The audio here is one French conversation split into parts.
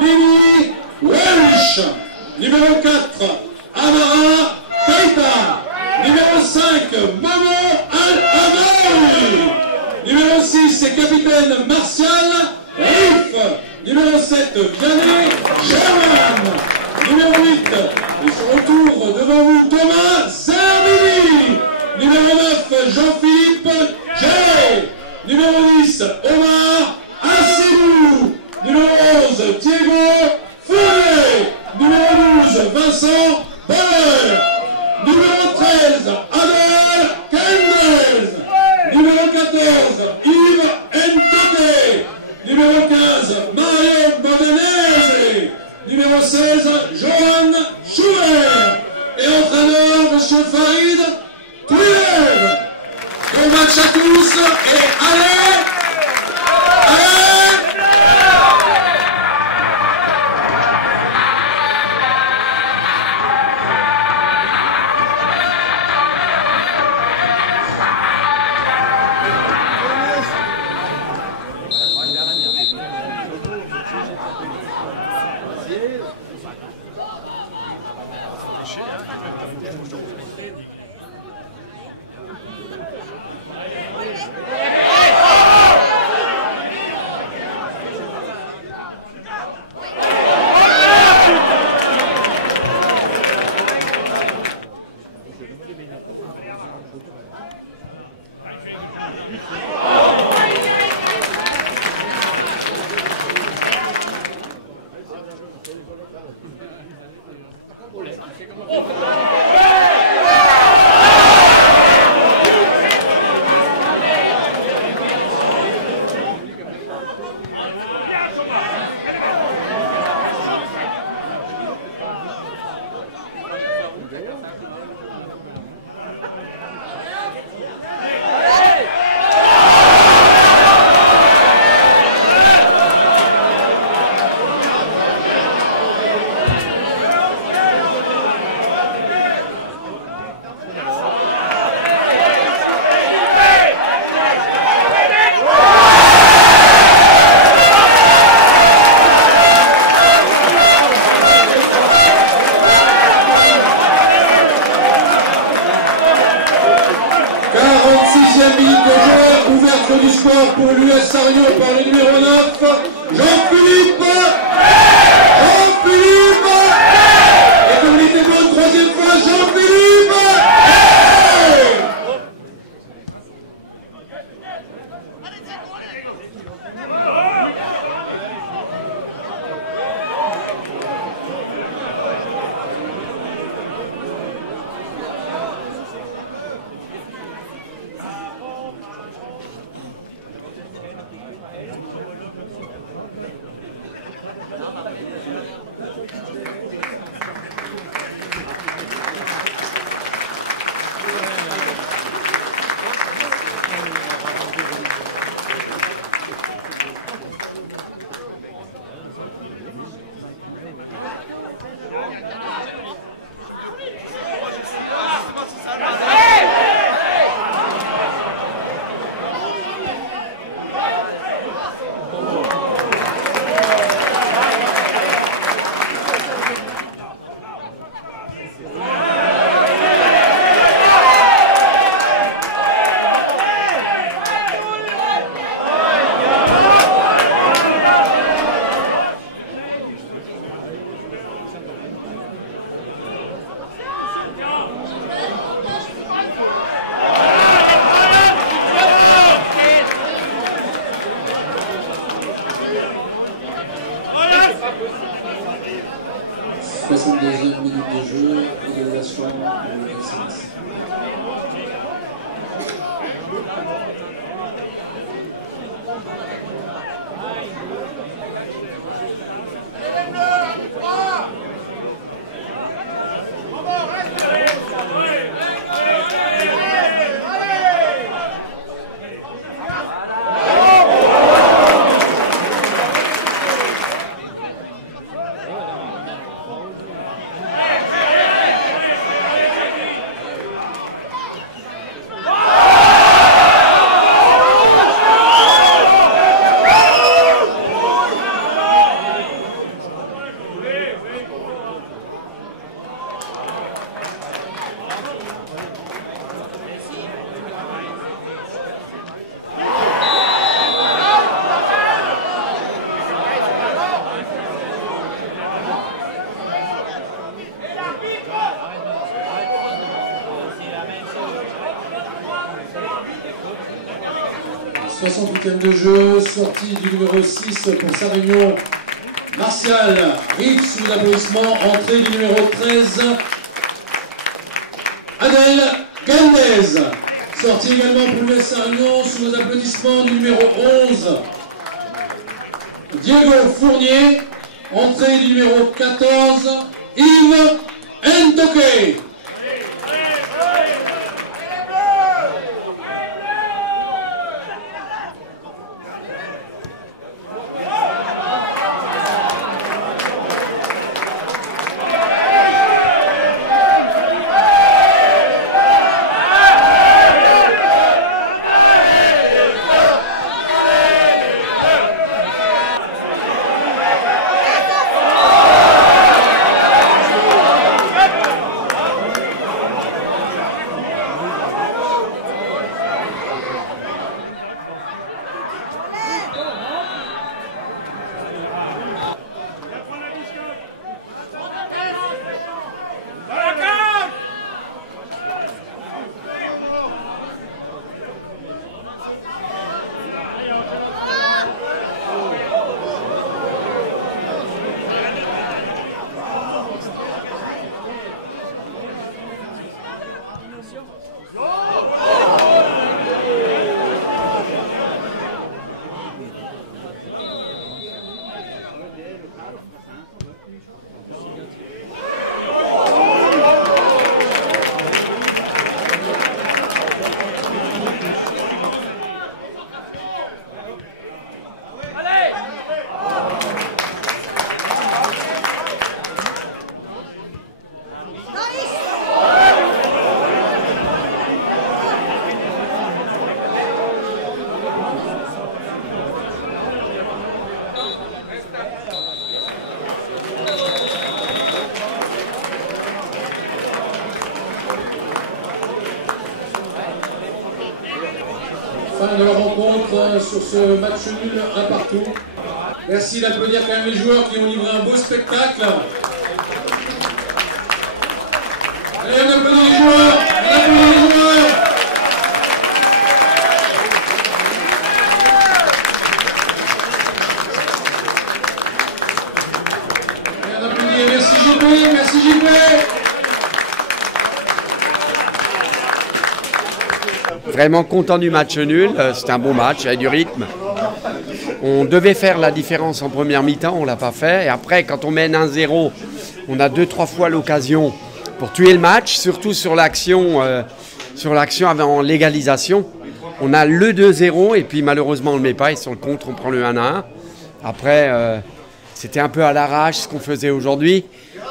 Lily Welsh. Numéro 4, Amara Keita. Numéro 5, Momo Al-Amari. Numéro 6, c'est capitaine Martial Riff. Numéro 7, Vianney German. Numéro 8, et son retour devant vous, Thomas Zerbini. Numéro 9, Jean-Philippe Gé. Numéro 10, Omar Assilou. Numéro 11, Diego Fournier. Numéro 12, Vincent Bonheur. Numéro 13, Adèle Kendez. Numéro 14, Yves Ntoke. Numéro 15, Mario Modenese. Numéro 16, Johan Schubert. Et entraîneur, M. Farid Touyev. Bon match à tous et allez! Du score pour l'US Sario par le numéro 9, Jean-Philippe. Et comme il était bon, troisième fois, Jean-Philippe. 68e de jeu, sortie du numéro 6 pour sa réunion. Martial Rive sous l'applaudissement, entrée du numéro 13. Adèle Galdez, sortie également pour l'US Sarignon sous les applaudissements du numéro 11. Diego Fournier, entrée du numéro 14. Yves Ntoke. Fin de la rencontre sur ce match nul 1-1. Merci d'applaudir quand même les joueurs qui ont livré un beau spectacle. Allez, on applaudit les joueurs, on applaudit les joueurs. Allez, on applaudit, merci JP, merci JP. Vraiment content du match nul, c'était un bon match, avec du rythme. On devait faire la différence en première mi-temps, on ne l'a pas fait. Et après, quand on mène 1-0, on a 2-3 fois l'occasion pour tuer le match, surtout sur l'action avant l'égalisation. On a le 2-0 et puis malheureusement on ne le met pas et sur le contre on prend le 1-1. Après, c'était un peu à l'arrache ce qu'on faisait aujourd'hui.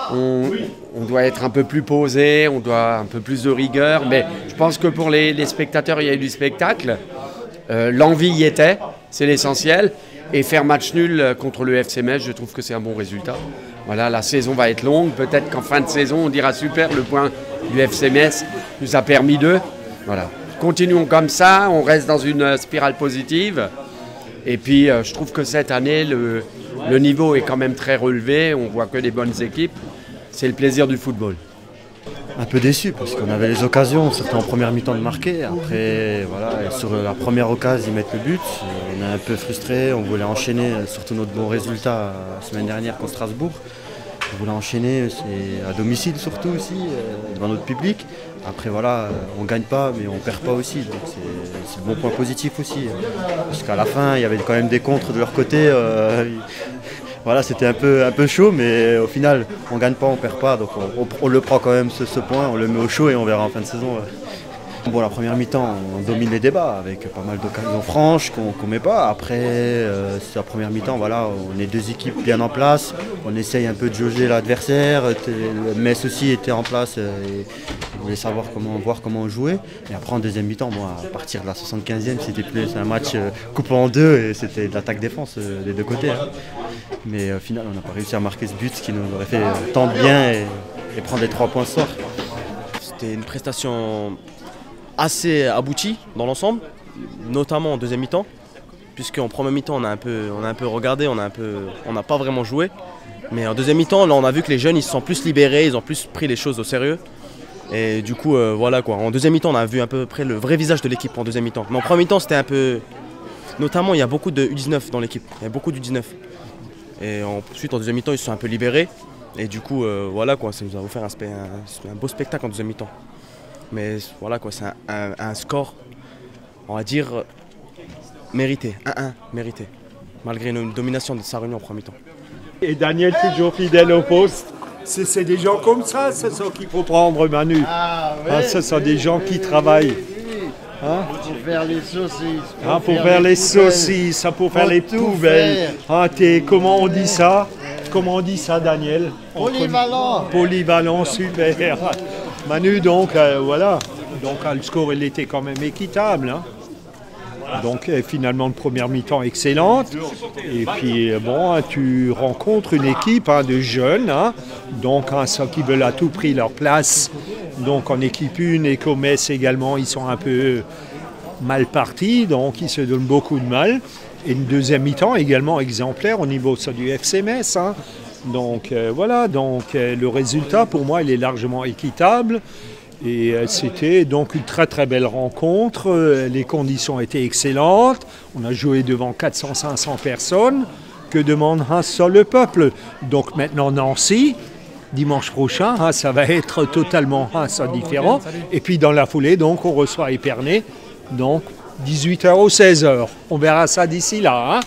On doit être un peu plus posé, on doit un peu plus de rigueur, mais je pense que pour les spectateurs, il y a eu du spectacle. L'envie y était, c'est l'essentiel. Et faire match nul contre le FC Metz, je trouve que c'est un bon résultat. Voilà, la saison va être longue. Peut-être qu'en fin de saison, on dira super, le point du FC Metz nous a permis d'eux. Voilà. Continuons comme ça, on reste dans une spirale positive. Et puis, je trouve que cette année, le niveau est quand même très relevé. On voit que des bonnes équipes. C'est le plaisir du football. Un peu déçu parce qu'on avait les occasions, surtout en première mi-temps, de marquer. Après, voilà, sur la première occasion, ils mettent le but. On est un peu frustré, on voulait enchaîner, surtout notre bon résultat la semaine dernière contre Strasbourg. On voulait enchaîner, c'est à domicile surtout aussi, devant notre public. Après voilà, on ne gagne pas mais on ne perd pas aussi, donc c'est le bon point positif aussi. Parce qu'à la fin, il y avait quand même des contres de leur côté. Voilà, c'était un peu chaud, mais au final, on ne gagne pas, on ne perd pas. Donc on le prend quand même ce point, on le met au chaud et on verra en fin de saison. Bon, la première mi-temps, on domine les débats avec pas mal d'occasions franches qu'on ne met pas. Après, c'est la première mi-temps, voilà, on est deux équipes bien en place. On essaye un peu de jauger l'adversaire. Metz aussi était en place et voulait voir comment on jouait. Et après, en deuxième mi-temps, moi, à partir de la 75e, c'était plus un match coupé en deux et c'était de l'attaque-défense des deux côtés. Hein. Mais au final, on n'a pas réussi à marquer ce but, ce qui nous aurait fait tant de bien et prendre les 3 points ce soir. C'était une prestation assez abouti dans l'ensemble, notamment en deuxième mi-temps, puisqu'en première mi-temps on a un peu regardé, on n'a pas vraiment joué, mais en deuxième mi-temps là on a vu que les jeunes ils se sont plus libérés, ils ont plus pris les choses au sérieux, et du coup voilà quoi. En deuxième mi-temps on a vu à peu près le vrai visage de l'équipe en deuxième mi-temps, mais en première mi-temps c'était un peu Notamment, il y a beaucoup de U19 dans l'équipe. Il y a beaucoup d'U19. Et ensuite, en deuxième mi-temps, ils se sont un peu libérés. Et du coup, voilà quoi, ça nous a offert un beau spectacle en deuxième mi-temps. Mais voilà quoi, c'est un score, on va dire, mérité. 1-1, mérité. Malgré une domination de Sarre-Union en premier mi-temps. Et Daniel toujours fidèle au poste. C'est des gens comme ça, c'est ça qu'il faut prendre, Manu. Ce sont des gens qui travaillent. Pour faire les saucisses. Pour faire les saucisses, pour faire les poubelles. Comment on dit ça? Comment on dit ça, Daniel? Polyvalent. Polyvalent, super. Manu, donc voilà. Donc le score, il était quand même équitable. Donc finalement, une première mi-temps excellente. Et puis bon, tu rencontres une équipe de jeunes, donc ceux qui veulent à tout prix leur place. Donc en équipe 1 et Comès également, ils sont un peu mal partis, donc ils se donnent beaucoup de mal. Et une deuxième mi-temps également exemplaire au niveau du FC Metz. Donc voilà, donc le résultat pour moi il est largement équitable. Et c'était donc une très très belle rencontre, les conditions étaient excellentes, on a joué devant 400-500 personnes, que demande seul le peuple. Donc maintenant Nancy, dimanche prochain, ça va être totalement différent. Et puis dans la foulée, donc on reçoit Épernay, donc 18h ou 16h, on verra ça d'ici là.